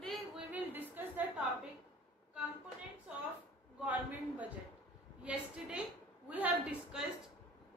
Today we will discuss the topic components of government budget. Yesterday we have discussed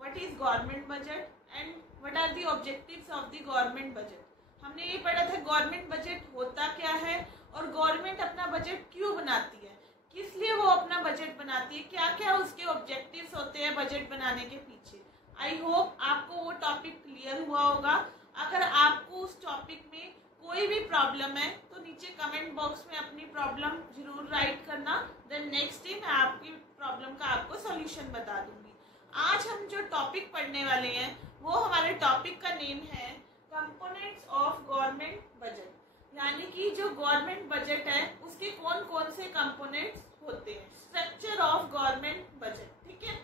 what is government budget and what are the objectives of the government budget. हमने ये पढ़ा था government budget होता क्या है और government अपना budget क्यों बनाती है, किस लिए वो अपना बजट बनाती है, क्या क्या उसके ऑब्जेक्टिव्स होते हैं बजट बनाने के पीछे. आई होप आपको वो टॉपिक क्लियर हुआ होगा. अगर आपको उस टॉपिक में कोई भी प्रॉब्लम है तो नीचे कमेंट बॉक्स में अपनी प्रॉब्लम जरूर राइट करना. देन नेक्स्ट डे मैं आपकी प्रॉब्लम का आपको सॉल्यूशन बता दूंगी. आज हम जो टॉपिक पढ़ने वाले हैं वो हमारे टॉपिक का नेम है कंपोनेंट्स ऑफ गवर्नमेंट बजट. यानी कि जो गवर्नमेंट बजट है उसके कौन कौन से कंपोनेंट्स होते हैं. Structure of government budget. ठीक है,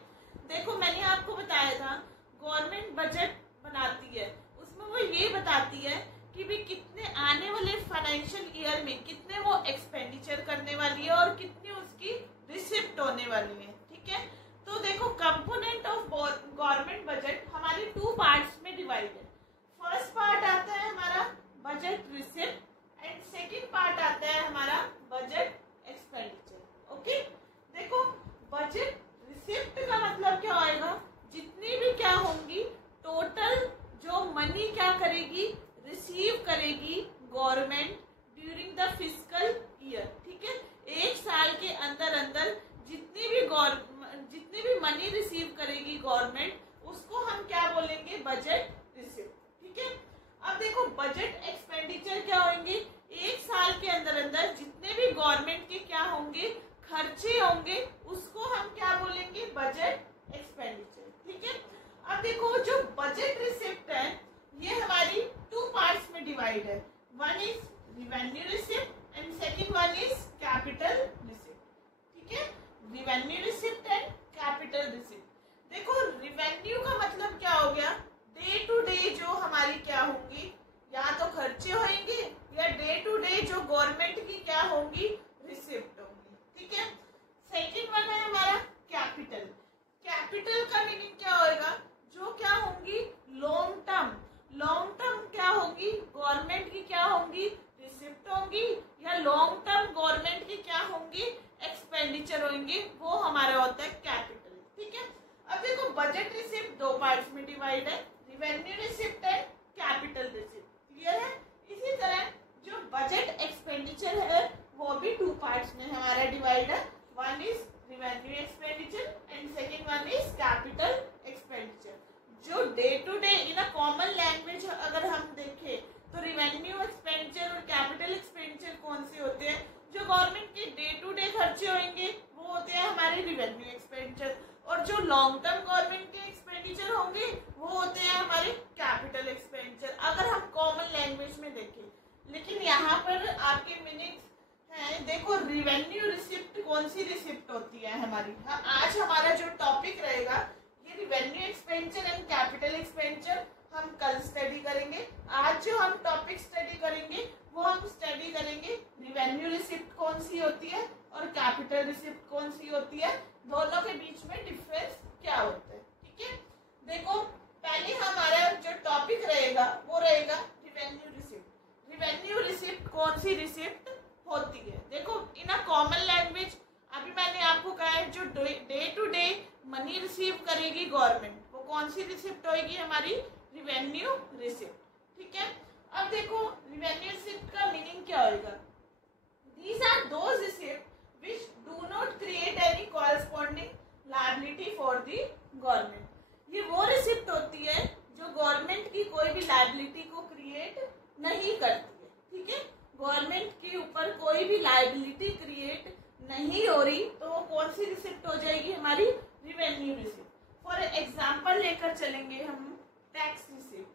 देखो मैंने आपको बताया था गवर्नमेंट बजट बनाती है, उसमें वो ये बताती है कि भी कितने आने वाले फाइनेंशियल ईयर में कितने वो एक्सपेंडिचर करने वाली है और कितनी उसकी रिसिप्ट होने वाली है. ठीक है, तो देखो कंपोनेंट ऑफ गवर्नमेंट बजट हमारे टू पार्ट्स में डिवाइड है. फर्स्ट पार्ट आता है हमारा budget receipt and second part आता है हमारा बजट एक्सपेंडिचर. ओके, देखो बजट रिसिप्ट का मतलब क्या होएगा, जितनी भी क्या होंगी टोटल जो मनी क्या करेगी रिसीव करेगी government during the fiscal year. ठीक है, एक साल के अंदर अंदर जितनी भी मनी रिसीव करेगी गवर्नमेंट उसको हम क्या बोलेंगे, बजट रिसिप्ट. ठीक है, अब देखो बजट एक्सपेंडिचर क्या होंगे, एक साल के अंदर अंदर जितने भी गवर्नमेंट के क्या होंगे खर्चे होंगे उसको हम क्या बोलेंगे, बजट एक्सपेंडिचर. ठीक है, अब देखो जो बजट रिसिप्ट है ये हमारी टू पार्ट्स में डिवाइड है. One is revenue receipt and second one is capital receipt. ठीक है, revenue receipt and capital receipt. देखो रिवेन्यू का मतलब क्या हो गया, डे टू डे जो हमारी क्या होंगी या तो खर्चे होंगे या डे टू डे जो गवर्नमेंट की क्या होंगी रिसिप्ट होंगी. ठीक है, सेकंड वन है हमारा कैपिटल. कैपिटल का मीनिंग क्या होगा, जो क्या होंगी लॉन्ग टर्म क्या होगी गवर्नमेंट की क्या होंगी रिसिप्ट होंगी या लॉन्ग टर्म गवर्नमेंट की क्या होंगी एक्सपेंडिचर होंगे, वो हमारा होता है कैपिटल. ठीक है, अब देखो बजट रिसिप्ट दो पार्ट्स में डिवाइड है, revenue receipt and capital receipt. Clear है. इसी तरह जो बजट एक्सपेंडिचर है वो भी टू पार्ट्स में हमारा डिवाइड है. One is revenue expenditure and second one is capital expenditure. जो day to day in a common language अगर हम देखें तो रिवेन्यू एक्सपेंडिचर और कैपिटल एक्सपेंडिचर कौन से होते हैं, जो गवर्नमेंट के डे टू डे खर्चे होंगे वो होते हैं हमारे रिवेन्यू एक्सपेंडिचर और जो लॉन्ग टर्म गवर्नमेंट के एक्सपेंडिचर होंगे वो होते हैं हमारे कैपिटल एक्सपेंडिचर अगर हम कॉमन लैंग्वेज में देखें. लेकिन यहाँ पर आपके मीनिंग्स हैं. देखो रिवेन्यू रिसिप्ट कौन सी रिसिप्ट होती है हमारी, आज हमारा जो टॉपिक रहेगा ये revenue expenditure and capital expenditure हम कल स्टडी करेंगे. आज जो हम टॉपिक स्टडी करेंगे वो हम स्टडी करेंगे रिवेन्यू रिसिप्ट कौन सी होती है और कैपिटल रिसिप्ट कौन सी होती है, दोनों के बीच में डिफरेंस क्या होता है. ठीक है, देखो पहले हमारा जो टॉपिक रहेगा वो रहेगा रिवेन्यू रिसिप्ट. रिवेन्यू रिसिप्ट कौन सी रिसिप्ट होती है, देखो इन अ कॉमन लैंग्वेज अभी मैंने आपको कहा है जो day to day money receive करेगी गवर्नमेंट वो कौन सी रिसिप्ट होगी, हमारी रिवेन्यू रिसिप्ट. ठीक है, अब देखो रिवेन्यू रिसिप्ट का मीनिंग क्या होगा, these are those receipt which do not create any corresponding liability for the government. ये वो रिसिप्ट होती है जो गवर्नमेंट की कोई भी लायबिलिटी को क्रिएट नहीं करती है. ठीक है, गवर्नमेंट के ऊपर कोई भी लायबिलिटी क्रिएट नहीं हो रही तो वो कौन सी रिसिप्ट हो जाएगी, हमारी रिवेन्यू रिसिप्ट. फॉर एग्जांपल लेकर चलेंगे हम टैक्स रिसिप्ट.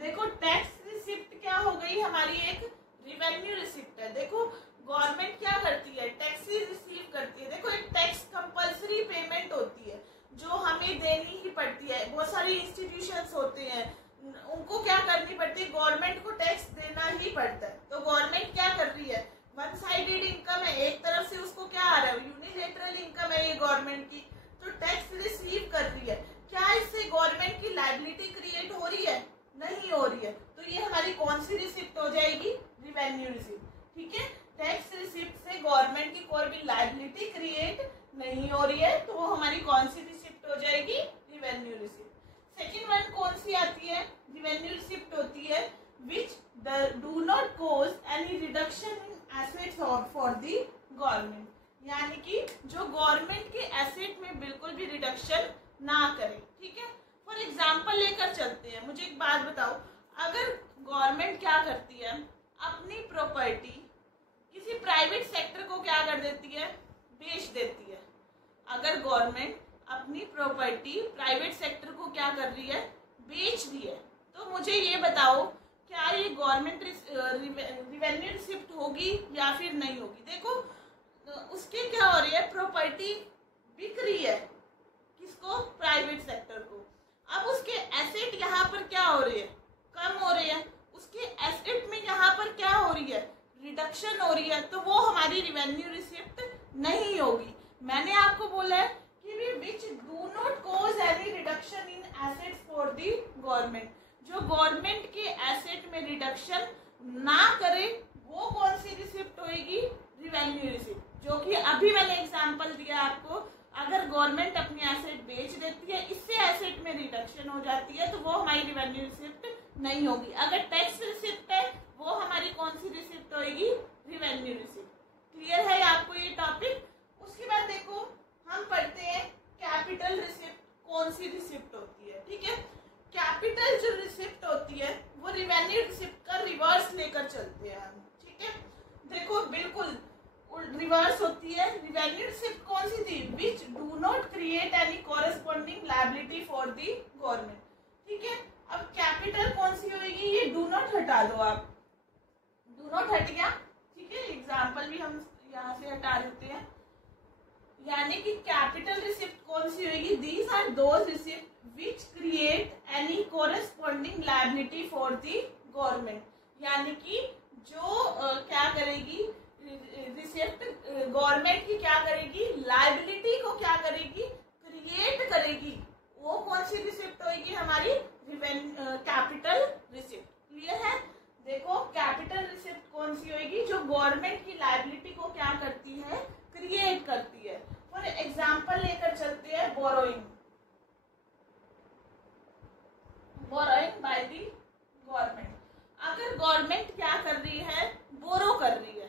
देखो टैक्स रिसिप्ट क्या हो गई, हमारी एक रिवेन्यू रिसिप्ट है. देखो गवर्नमेंट क्या करती है, टैक्सेस रिसीव करती है. देखो एक टैक्स कंपल्सरी पेमेंट होती है जो हमें देनी ही पड़ती है. बहुत सारी इंस्टीट्यूशंस होते हैं उनको क्या करनी पड़ती है, गवर्नमेंट को टैक्स देना ही पड़ता है. तो गवर्नमेंट क्या कर रही है, वन साइडेड इनकम है, एक तरफ से उसको क्या आ रहा है यूनिलेटरल इनकम है ये गवर्नमेंट की, तो टैक्स रिसीव कर रही है. क्या इससे गवर्नमेंट की लायबिलिटी क्रिएट हो रही है, नहीं हो रही है. तो ये हमारी कौन सी रिसिप्ट हो जाएगी? Revenue receipt. ठीक है, टैक्स रिसिप्ट से गवर्नमेंट की कोई भी लायबिलिटी क्रिएट नहीं हो रही है, तो वो हमारी कौन सी रिसिप्ट हो जाएगी? Revenue receipt. सेकेंड वन कौन सी आती है? रिवेन्यू रिसिप्ट होती है which do not cause any reduction in assets or for the government, यानी कि जो गवर्नमेंट के एसेट में बिल्कुल भी रिडक्शन ना करे। ठीक है, फॉर एग्जांपल लेकर चलते हैं। मुझे एक बात बताओ, अगर गवर्नमेंट क्या करती है, अपनी प्रॉपर्टी किसी प्राइवेट सेक्टर को क्या कर देती है? बेच देती है। अगर गवर्नमेंट अपनी प्रॉपर्टी प्राइवेट सेक्टर को क्या कर रही है? बेच रही है, तो मुझे ये बताओ क्या ये गवर्नमेंट रिवेन्यू रिसिप्ट होगी या फिर नहीं होगी? देखो उसके क्या हो रही है, प्रॉपर्टी बिक रही है, किसको? प्राइवेट सेक्टर को। अब उसके एसेट यहाँ पर क्या हो रही है? कम हो रही है। उसके एसेट में यहाँ पर क्या हो रही है? रिडक्शन हो रही है, तो वो हमारी रिवेन्यू रिसिप्ट नहीं होगी। मैंने आपको बोला है कि which do not cause any reduction in assets for the government, जो गवर्नमेंट के एसेट में रिडक्शन ना करे वो कौन सी रिसिप्ट होगी? Revenue receipt. जो कि अभी मैंने एग्जांपल दिया आपको, अगर गवर्नमेंट अपनी एसेट बेच देती है, इससे एसेट में रिडक्शन हो जाती है, तो वो हमारी रिवेन्यू रिसिप्ट नहीं होगी। अगर टैक्स रिसिप्ट है, वो हमारी कौन सी रिसिप्ट होगी? Revenue receipt. क्लियर है आपको ये टॉपिक? उसके बाद देखो हम पढ़ते हैं कैपिटल रिसिप्ट कौन सी रिसिप्ट होती है। ठीक है, कैपिटल जो रिसिप्ट होती है वो रिवेन्यू रिसिप्ट का रिवर्स लेकर चलते हैं हम। ठीक है, देखो बिल्कुल रिवर्स होती है। रिवेन्यू रिसिप्ट कौन सी थी? Which do not create any corresponding liability for the government. ठीक है, अब कैपिटल कौन सी होगी? ये डू नॉट हटा दो आप, डू नॉट हट गया। ठीक है, एग्जाम्पल भी हम यहाँ से हटा देते हैं, यानी कि कैपिटल रिसिप्ट कौन सी होगी? These are those receipt which create any corresponding liability for the government, यानी कि जो क्या करेगी? रिसिप्ट गवर्नमेंट की क्या करेगी? लायबिलिटी को क्या करेगी? क्रिएट करेगी। वो कौन सी रिसिप्ट होगी? हमारी कैपिटल रिसिप्ट। क्लियर है? देखो कैपिटल रिसिप्ट कौन सी होगी? जो गवर्नमेंट की लायबिलिटी को क्या करती है? क्रिएट करती है। फॉर एग्जाम्पल लेकर चलते हैं बोरोइंग बाय दी गवर्नमेंट। अगर गवर्नमेंट क्या कर रही है? बोरो कर रही है।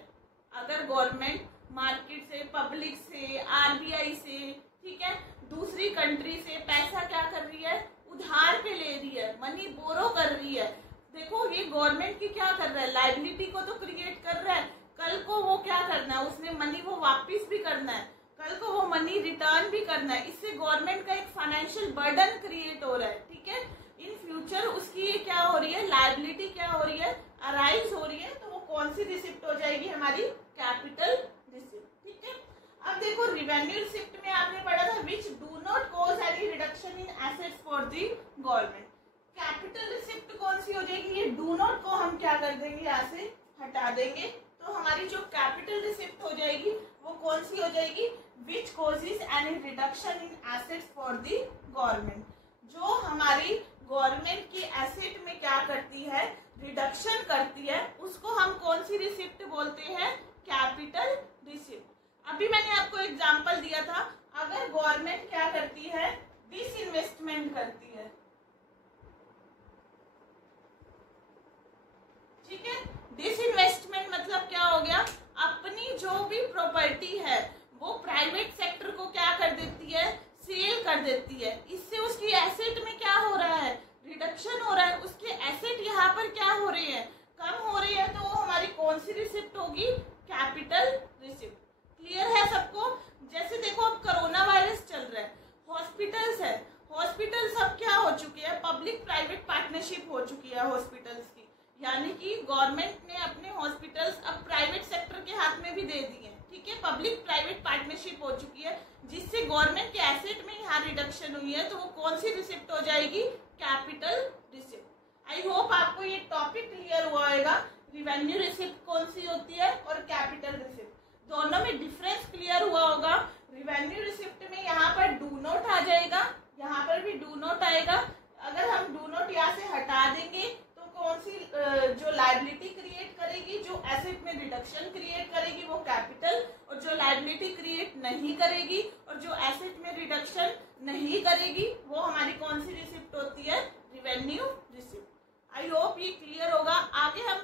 अगर गवर्नमेंट मार्केट से, पब्लिक से, आरबीआई से, ठीक है, दूसरी कंट्री से पैसा क्या कर रही है? उधार पे ले रही है, मनी बोरो कर रही है। देखो ये गवर्नमेंट की क्या कर रहा है? लायबिलिटी को तो क्रिएट कर रहा है। कल को वो क्या करना है? उसने मनी वो वापिस भी करना है, कल को वो मनी रिटर्न भी करना है। इससे गवर्नमेंट का एक फाइनेंशियल बर्डन क्रिएट हो रहा है। ठीक है, इन फ्यूचर उसकी ये क्या हो रही है? लायबिलिटी क्या हो रही है? अराइज हो रही है, तो वो कौन सी रिसिप्ट हो जाएगी? हमारी कैपिटल रिसिप्ट। ठीक है, अब देखो रिवेन्यू रिसिप्ट में आपने पढ़ा था which do not cause any reduction in assets for the government. Capital receipt कौन सी हो जाएगी? ये डू नॉट को हम क्या कर देंगे? यहाँ से हटा देंगे, तो हमारी जो कैपिटल रिसिप्ट हो जाएगी वो कौन सी हो जाएगी? Which causes any reduction in assets for the government, जो हमारी गवर्नमेंट की एसेट में क्या करती है? रिडक्शन करती है, उसको हम कौन सी रिसिप्ट बोलते हैं? Capital receipt. अभी मैंने आपको एग्जांपल दिया था, अगर गवर्नमेंट क्या करती है? डिसइन्वेस्टमेंट करती है। ठीक है, डिसइन्वेस्टमेंट मतलब क्या हो गया? अपनी जो भी प्रॉपर्टी है वो प्राइवेट सेक्टर को क्या कर देती है? सेल कर देती है। इससे उसकी एसेट में क्या हो रहा है? रिडक्शन हो रहा है। उसके एसेट यहाँ पर क्या हो रहे हैं? कम हो रही है, तो वो हमारी कौन सी रिसिप्ट होगी? Capital receipt. क्लियर है सबको? जैसे देखो अब कोरोना वायरस चल रहा है, हॉस्पिटल्स है, हॉस्पिटल सब क्या हो चुके हैं? पब्लिक प्राइवेट पार्टनरशिप हो चुकी है हॉस्पिटल्स की, यानी कि गवर्नमेंट ने अपने हॉस्पिटल्स अब प्राइवेट सेक्टर के हाथ में भी दे दिए। ठीक है, पब्लिक प्राइवेट पार्टनरशिप हो चुकी है, जिससे गवर्नमेंट के एसेट में यहाँ रिडक्शन हुई है, तो वो कौन सी रिसिप्ट हो जाएगी? Capital receipt. आई होप आपको ये टॉपिक क्लियर हुआ होगा। रिवेन्यू रिसिप्ट कौन सी होती है और कैपिटल रिसिप्ट, दोनों में डिफरेंस क्लियर हुआ होगा। रिवेन्यू रिसिप्ट में यहाँ पर डू नॉट आ जाएगा, यहाँ पर भी डू नॉट आएगा। अगर हम डू नॉट यहाँ से हटा देंगे तो कौन सी जो लायबिलिटी क्रिएट करेगी, जो एसेट में रिडक्शन क्रिएट करेगी वो कैपिटल, और जो लायबिलिटी क्रिएट नहीं करेगी और जो एसेट में रिडक्शन नहीं करेगी वो हमारी कौन सी रिसिप्ट होती है, रिवेन्यू रिसिप्ट। आई होप ये क्लियर होगा। आगे हम